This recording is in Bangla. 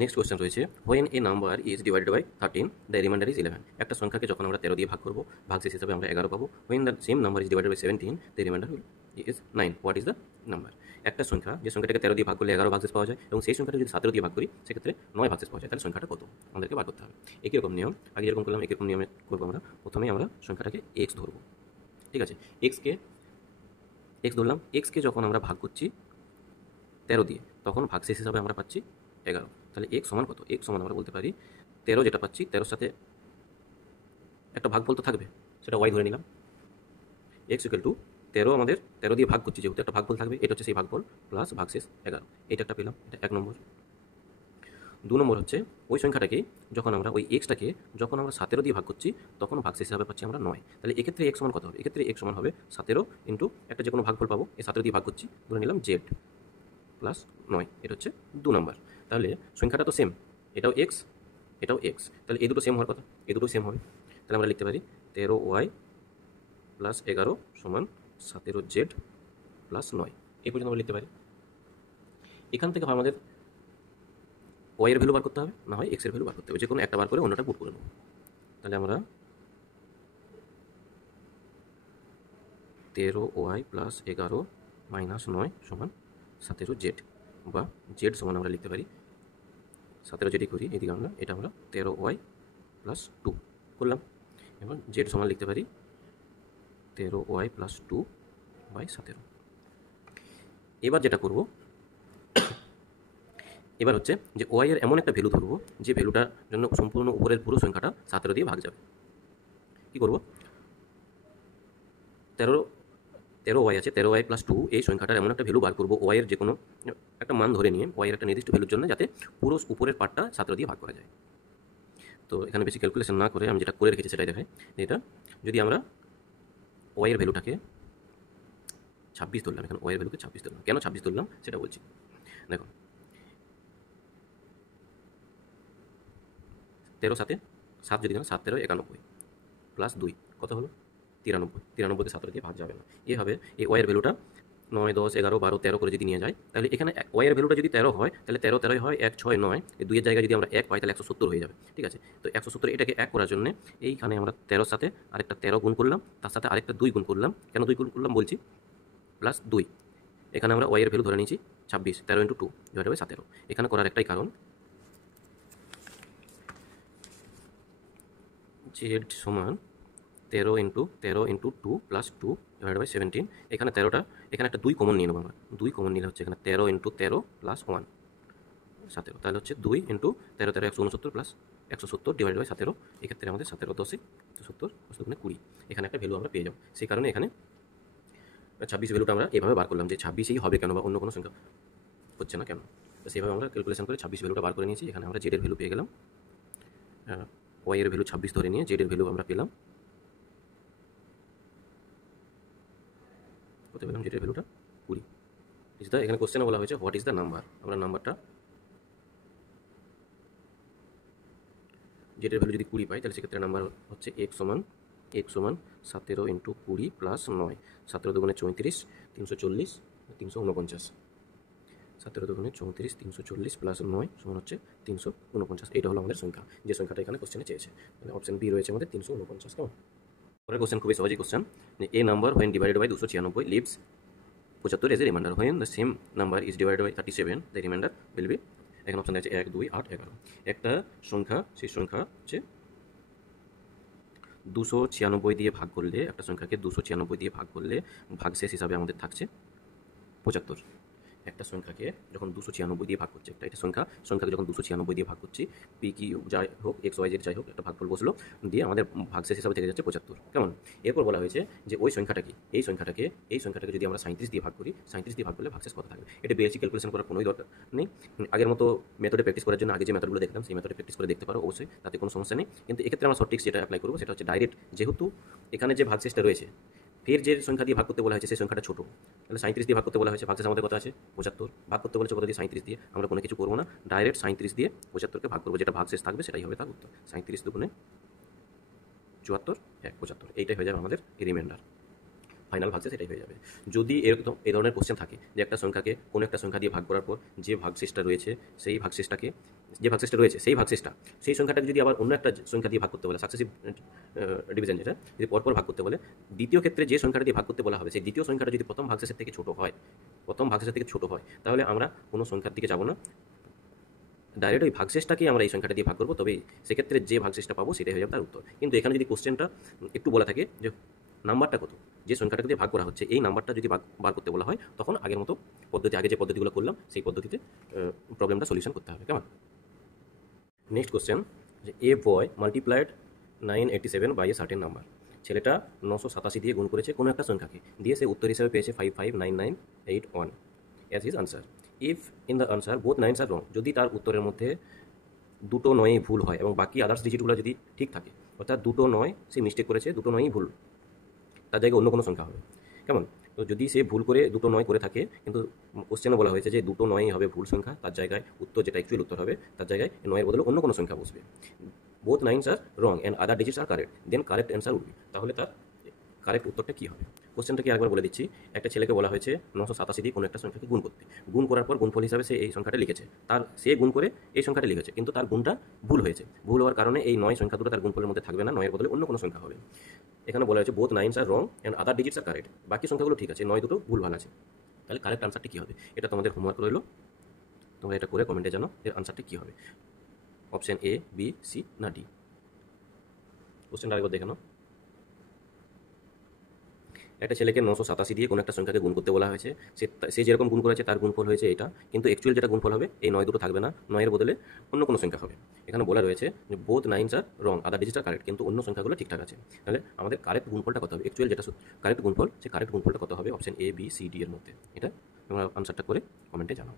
নেক্সট কোয়েশ্চেন রয়েছে, when a number is divided by 13 the remainder is 11। একটা সংখ্যাকে যখন আমরা 13 দিয়ে ভাগ করবো, ভাগশেষ হিসাবে আমরা 11 পাবো। When the same number is divided by 17 the remainder is 9, what is the number? একটা সংখ্যা, যে সংখ্যাটাকে 13 দিয়ে ভাগ করলে 11 ভাগশেষ পাওয়া যায়, এবং সেই সংখ্যাটা যদি 17 দিয়ে ভাগ করি সেক্ষেত্রে 9 ভাগশেষ পাওয়া যায়, তাহলে সংখ্যাটা কত আমাদেরকে বার করতে হবে। একই রকম নিয়ম, আগে যেরকম করলাম একই রকম নিয়মে করবো আমরা। প্রথমেই আমরা সংখ্যাটাকে এক্স ধরবো, ঠিক আছে। এক্স ধরলাম। এক্সকে যখন আমরা ভাগ করছি 13 দিয়ে, তখন ভাগশেষ হিসাবে আমরা পাচ্ছি 11। তাহলে এক্স সমান কত? এক্স সমান আমরা বলতে পারি 13 যেটা পাচ্ছি, 13-র সাথে একটা ভাগফল তো থাকবে, সেটা ওয়াই ধরে নিলাম। এক্স ইকুয়াল টু 13, আমাদের 13 দিয়ে ভাগ করছি যেহেতু একটা ভাগফল থাকবে, এটা হচ্ছে সেই ভাগফল, প্লাস ভাগশেষ 11। এটা একটা পেলাম, এটা 1 নম্বর। 2 নম্বর হচ্ছে ওই সংখ্যাটাকে যখন আমরা ওই এক্সটাকে যখন আমরা 17 দিয়ে ভাগ করছি, তখন ভাগশেষ হিসাবে পাচ্ছি আমরা 9। তাহলে এক্ষেত্রে এক্স সমান কত হবে? এক্ষেত্রে এক্স সমান হবে 17 ইন্টু একটা যে কোনো ভাগফল পাবো, এই 17 দিয়ে ভাগ করছি, ধরে নিলাম জেড প্লাস 9। এটা হচ্ছে 2 নম্বর। তাহলে সংখ্যাটা তো সেম, এটাও এক্স এটাও এক্স, তাহলে এই দুটো সেম হওয়ার কথা, এই দুটো সেম হবে। তাহলে আমরা লিখতে পারি 13y প্লাস 11 সমান 17z প্লাস 9। এই পর্যন্ত আমরা লিখতে পারি। এখান থেকে আমাদের ওয়াই এর ভ্যালু বার করতে হবে, না হয় এক্স এর ভ্যালু বার করতে হবে, যে কোনো একটা বার করে অন্যটা পুট করে নেব। তাহলে আমরা 13y প্লাস 11 মাইনাস 9 সমান 17z, বা জেড সমান আমরা লিখতে পারি 17 যেটি করি এদিকে আমরা, এটা আমরা 13y প্লাস 2 করলাম, এবং জেড সমান লিখতে পারি 13y প্লাস 2 বাই 17। এবার যেটা করব, এবার হচ্ছে যে ওয়াই এর এমন একটা ভ্যালু ধরবো যে ভ্যালুটার জন্য সম্পূর্ণ উপরের পুরো সংখ্যাটা 17 দিয়ে ভাগ যাবে। কী করবো? 13y আছে, 13y প্লাস 2, এই সংখ্যাটার এমন একটা ভ্যালু বার করবো ওয়াইয়ের যে কোনো একটা মান ধরে নিয়ে, ওয়াইয়ের একটা নির্দিষ্ট ভ্যালুর জন্য, যাতে পুরো উপরের পার্টটা 17 দিয়ে ভাগ করা যায়। তো এখানে বেশি ক্যালকুলেশন না করে আমি যেটা করে রেখেছি সেটাই দেখাই। এটা যদি আমরা ওয়াইয়ের ভ্যালুটাকে 26 ধরলাম, এখানে ওয়াইয়ের ভ্যালুকে 26 ধরলাম। কেন 26 ধরলাম সেটা বলছি। দেখো 13 সাথে 7 যদি 7 13 91 প্লাস 2 কত হলো? 93। 93কে 17 দিয়ে ভাগ যাবে না, এ হবে এই ওয়াইয়ের ভ্যালুটা 9 10 11 12 13 করে যদি নিয়ে যায়, তাহলে এখানে ওয়াইয়ের ভ্যালুটা যদি 13 হয়, তাহলে 13 13 হয় 1 6 9, এই 2 এর জায়গায় যদি আমরা 1 পাই তাহলে 170 হয়ে যাবে, ঠিক আছে। তো 170 এটাকে 1 করার জন্য এইখানে আমরা 13 সাথে আরেকটা 13 গুণ করলাম, তার সাথে আরেকটা 2 গুণ করলাম। কেন 2 গুণ করলাম বলছি, প্লাস 2, এখানে আমরা ওয়াইয়ের ভ্যালু ধরে নিয়েছি 26, 13 ইন্টু 2 ডিভাইড বাই 17। এখানে করার একটাই কারণ, জেড সমান 13 ইন্টু 2 প্লাস 2 ডিভাইড বাই 17। এখানে 13টা, এখানে একটা 2 কমন নিয়ে নেবো আমরা। 2 কমন নিলে হচ্ছে এখানে 13 ইন্টু 13 প্লাস 1 17, তাহলে হচ্ছে 2 ইন্টু 13 13 169 প্লাস 170 ডিভাইড বাই 17। এক্ষেত্রে আমাদের 17 10 70 20, এখানে একটা ভ্যালু আমরা পেয়ে যাবো। সেই কারণে এখানে 26 ভ্যালুটা আমরা এভাবে বার করলাম, যে 26ই হবে কেন, বা অন্য কোনো সংখ্যা হচ্ছে না কেন। তো সেইভাবে আমরা ক্যালকুলেশন করে 26 ভ্যালুটা বার করে নিয়েছি। এখানে আমরা জেডের ভ্যালু পেয়ে গেলাম, ওয়াই এর ভ্যালু 26 ধরে নিয়ে জেডের ভ্যালু আমরা পেলাম, কত পেলাম? জেডের ভ্যালুটা 20। ইজ দ্য, এখানে কোশ্চেনে বলা হয়েছে হোয়াট ইজ দ্য নাম্বার। আমরা নাম্বারটা জেডের ভ্যালু যদি 20 পাই, তাহলে সেক্ষেত্রে নাম্বার হচ্ছে x সমান 17 ইন্টু 20 প্লাস 9, 17 দুগুণে 34 340 349, 17 দুগুণে 34 340 প্লাস 9 সমান হচ্ছে 349। এটা হলো আমাদের সংখ্যা, যে সংখ্যাটা এখানে কোশ্চেনে চেয়েছে। মানে অপশন বি রয়েছে আমাদের 349। কেমন? পরের কোশ্চেন খুবই সহজই question, a number when divided by 296 leaves 75 as a remainder, when the same number is divided by 37 the remainder will be. এখানে অপশন আছে 1 2 8 11। একটা সংখ্যা, সেই সংখ্যা হচ্ছে 296 দিয়ে ভাগ করলে, একটা সংখ্যাকে 296 দিয়ে ভাগ করলে ভাগশেষ হিসাবে আমাদের থাকছে 75। একটা সংখ্যাকে যখন 296 দিয়ে ভাগ করছে, একটা সংখ্যাকে যখন 296 দিয়ে ভাগ করছি, পি কি যাই হোক, এক্স ওয়াই জেড যাই হোক, একটা ভাগফল বসলো, দিয়ে আমাদের ভাগশেষ হিসাবে থেকে যাচ্ছে 75। কেমন? এরপর বলা হয়েছে যে ওই সংখ্যাটাকে, এই সংখ্যাটাকে যদি আমরা 37 দিয়ে ভাগ করি, 37 দিয়ে ভাগ করলে ভাগশেষ কত থাকবে। এটা বেসিক ক্যালকুলেশন করার কোনোই দরকার নেই। আগের মতো মেথডে প্র্যাকটিস করার জন্য আগে যে মেথডগুলো দেখলাম সেই মেথডে প্র্যাকটিস করে দেখতে পারো, অবশ্যই তাতে কোনো সমস্যা নেই। কিন্তু এক্ষেত্রে আমরা সঠিক যেটা অ্যাপ্লাই করবো সেটা হচ্ছে ডাইরেক্ট, যেহেতু এখানে যে ভাগশেষটা রয়েছে, ফের যে সংখ্যা দিয়ে ভাগ করতে বলা হয়েছে সেই সংখ্যাটা ছোটো, তাহলে 37 দিয়ে ভাগ করতে বলা হয়েছে, ভাগশেষ আমাদের কত আছে 75। ভাগ করতে বলেছে কত দিয়ে? 37 দিয়ে। আমরা কোনো কিছু করবো না, ডাইরেক্ট 37 দিয়ে 75কে ভাগ করবো, যেটা ভাগশেষ থাকবে সেটাই হবে তার উত্তর। 37 দুগুণে 74 1 75, এইটাই হয়ে যাবে আমাদের রিমাইন্ডার, ফাইনাল ভাগশেষ এটাই হয়ে যাবে। যদি এরকম এই ধরনের কোশ্চেন থাকে যে একটা সংখ্যাকে কোনো একটা সংখ্যা দিয়ে ভাগ করার পর যে ভাগশেষটা রয়েছে সেই ভাগশেষটাকে যে ভাগশেষটা রয়েছে সেই ভাগশেষটা সেই সংখ্যাটাকে যদি আবার অন্য একটা সংখ্যা দিয়ে ভাগ করতে বলে, সাকসেসিভ ডিভিশন যেটা, যদি পরপর ভাগ করতে বলে, দ্বিতীয় ক্ষেত্রে যে সংখ্যাটা দিয়ে ভাগ করতে বলা হবে সেই দ্বিতীয় সংখ্যাটা যদি প্রথম ভাগশেষের থেকে ছোট হয়, তাহলে আমরা কোনো সংখ্যার দিকে যাব না, ডাইরেক্ট ওই ভাগশেষটাকেই আমরা এই সংখ্যাটা দিয়ে ভাগ করবো, তবে সেক্ষেত্রে যে ভাগশেষটা পাবো সেটাই হয়ে যাবে তার উত্তর। কিন্তু এখানে যদি কোশ্চেনটা একটু বলা থাকে যে নাম্বারটা কত, যে সংখ্যাটাকে দিয়ে ভাগ করা হচ্ছে এই নাম্বারটা যদি বার করতে বলা হয়, তখন আগের মতো পদ্ধতি, আগে যে পদ্ধতিগুলো করলাম সেই পদ্ধতিতে প্রবলেমটা সলিউশন করতে হবে। কেমন? নেক্সট কোশ্চেন, যে a boy multiplied 987 by a certain number. ছেলেটা 987 দিয়ে গুণ করেছে কোনো একটা সংখ্যাকে, দিয়ে সে উত্তর হিসাবে পেয়েছে 559981 as his answer. If in the answer both nines are wrong, যদি তার উত্তরের মধ্যে দুটো নয়ই ভুল হয় এবং বাকি আদার্স ডিজিটগুলো যদি ঠিক থাকে, অর্থাৎ দুটো নয় সে মিস্টেক করেছে, দুটো নয়ই ভুল, তার জায়গায় অন্য কোনো সংখ্যা হবে। কেমন? তো যদি সে ভুল করে দুটো নয় করে থাকে, কিন্তু কোশ্চেনে বলা হয়েছে যে দুটো নয়ই হবে ভুল সংখ্যা, তার জায়গায় উত্তর যেটা অ্যাকচুয়াল উত্তর হবে তার জায়গায় নয়ের বদলে অন্য কোনো সংখ্যা বসবে। Both nines are wrong and other digits are correct, then correct answer উঠবে। তাহলে তার কারেক্ট উত্তরটা কী হবে? কোশ্চেনটাকে একবার বলে দিচ্ছি। একটা ছেলেকে বলা হয়েছে 987 দিয়ে কোনো একটা সংখ্যাকে গুণ করতে, গুণ করার পর গুণফল হিসাবে সে এই সংখ্যাটা লিখেছে, সে গুণ করে এই সংখ্যাটা লিখেছে, কিন্তু তার গুণটা ভুল হয়েছে। ভুল হওয়ার কারণে এই নয় সংখ্যা দুটো তার গুণফলের মধ্যে থাকবে না, নয়ের বদলে অন্য কোনো সংখ্যা হবে। এখানে বলা হয়েছে both nines are wrong and other digits are correct, বাকি সংখ্যাগুলো ঠিক আছে, নয় দুটো ভুল ভাল আছে। তাহলে কারেক্ট আনসারটি কী হবে? এটা তোমাদের হোমওয়ার্ক রইলো, তোমরা এটা করে কমেন্টে জানো এর আনসারটা কী হবে, অপশান এ, বি, সি না ডি। কোশ্চেনটা আরেকবার দেখে নাও। একটা ছেলেকে 987 দিয়ে কোনো একটা সংখ্যাকে গুণ করতে বলা হয়েছে, সে যেরকম গুণ করেছে তার গুণফল হয়েছে এটা, কিন্তু অ্যাকচুয়াল যেটা গুণফল হবে এই নয় দুটো থাকবে না, নয়ের বদলে অন্য কোনো সংখ্যা হবে। এখানে বলা রয়েছে যে both nines are wrong other digits are correct, কিন্তু অন্য সংখ্যাগুলো ঠিকঠাক আছে। তাহলে আমাদের কারেক্ট গুণফলটা কত হবে? অ্যাকচুয়াল যেটা কারেক্ট গুণফল, সেই কারেক্ট গুণফলটা কত হবে? Option A, B, C, D এর মধ্যে। এটা তোমরা আনসারটা করে কমেন্টে জানাও।